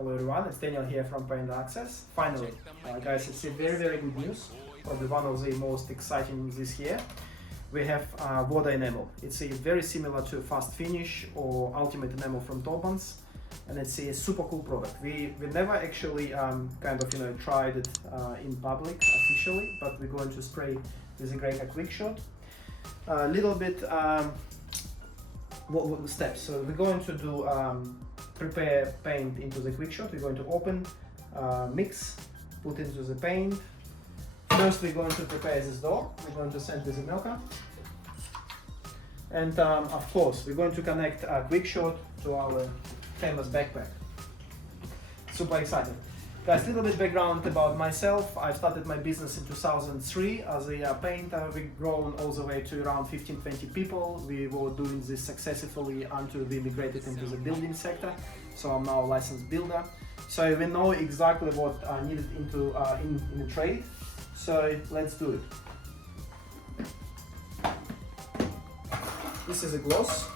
Hello everyone, it's Daniel here from PaintAccess. Finally, guys, it's a very good news. Probably one of the most exciting news this year. We have water enamel. It's very similar to fast finish or ultimate enamel from Topans, and it's a super cool product. We never actually tried it in public officially, but we're going to spray with a Graco QuickShot. A little bit what steps. So we're going to do prepare paint into the QuickShot. We're going to open, mix, put into the paint. First we're going to prepare this door. We're going to send this in Mirka. And of course we're going to connect a QuickShot to our famous backpack. Super excited. Guys, a little bit background about myself. I started my business in 2003 as a painter. We've grown all the way to around 15-20 people. We were doing this successfully until we migrated into the building sector. So I'm now a licensed builder. So we know exactly what needed into in the trade. So let's do it. This is a gloss.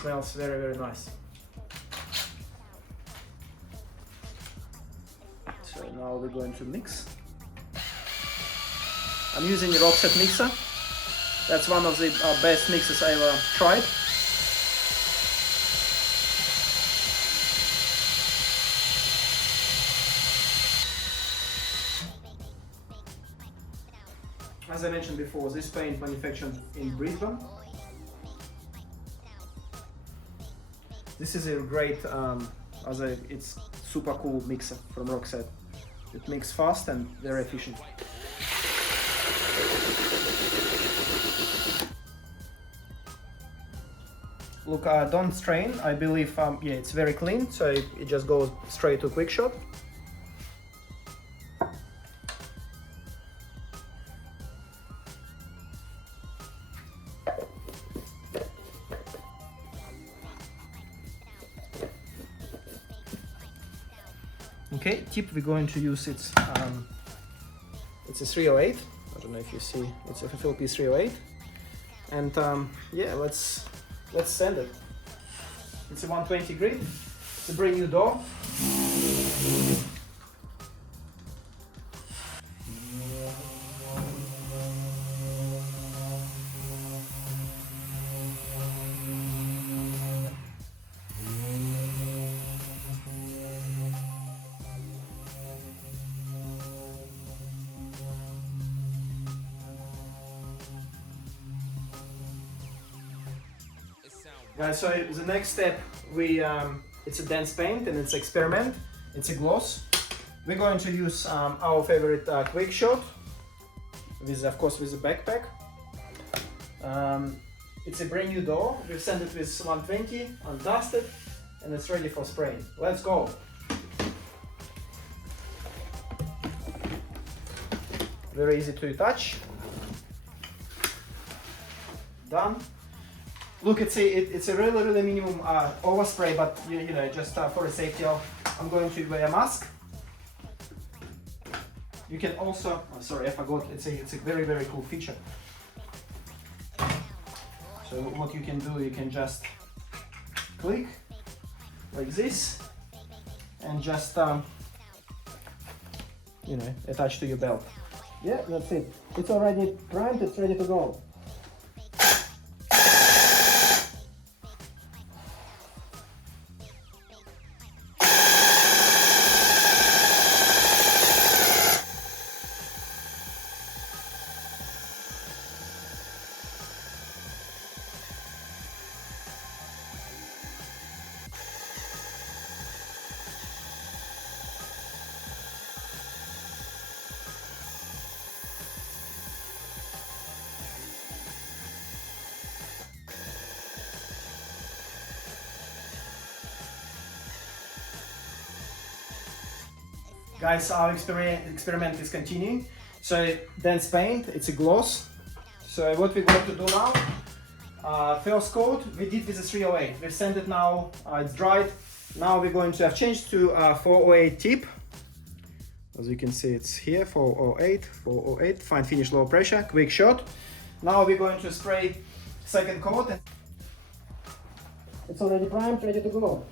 Smells very nice. So now we're going to mix. I'm using a Rockset mixer. That's one of the best mixers I ever tried. As I mentioned before, this paint manufactured in Brisbane. This is a great, it's super cool mixer from Rockset. It mixes fast and very efficient. Look, don't strain. I believe, yeah, it's very clean, so it just goes straight to QuickShot. Okay, tip we're going to use it's a 308. I don't know if you see, it's a FFLP 308, and yeah, let's sand it. It's a 120 grit. It's a brand new door. Guys, so the next step, it's a dense paint and it's experiment. It's a gloss. We're going to use our favorite QuickShot, with, of course, with a backpack. It's a brand new door. We've sent it with 120, undusted, and it's ready for spraying. Let's go. Very easy to touch. Done. Look, it's a really minimum overspray, but you know, just for a safety, I'm going to wear a mask. You can also, oh, sorry, I forgot. It's a very cool feature. So what you can do, you can just click like this, and just you know, attach to your belt. Yeah, that's it. It's already primed. It's ready to go. Guys, our experiment is continuing. So dense paint, it's a gloss. So what we're going to do now, first coat we did with a 308. We've sent it now, it's dried. Now we're going to have changed to 408 tip. As you can see, it's here, 408, fine finish, low pressure, quick shot. Now we're going to spray second coat. It's already primed, ready to go.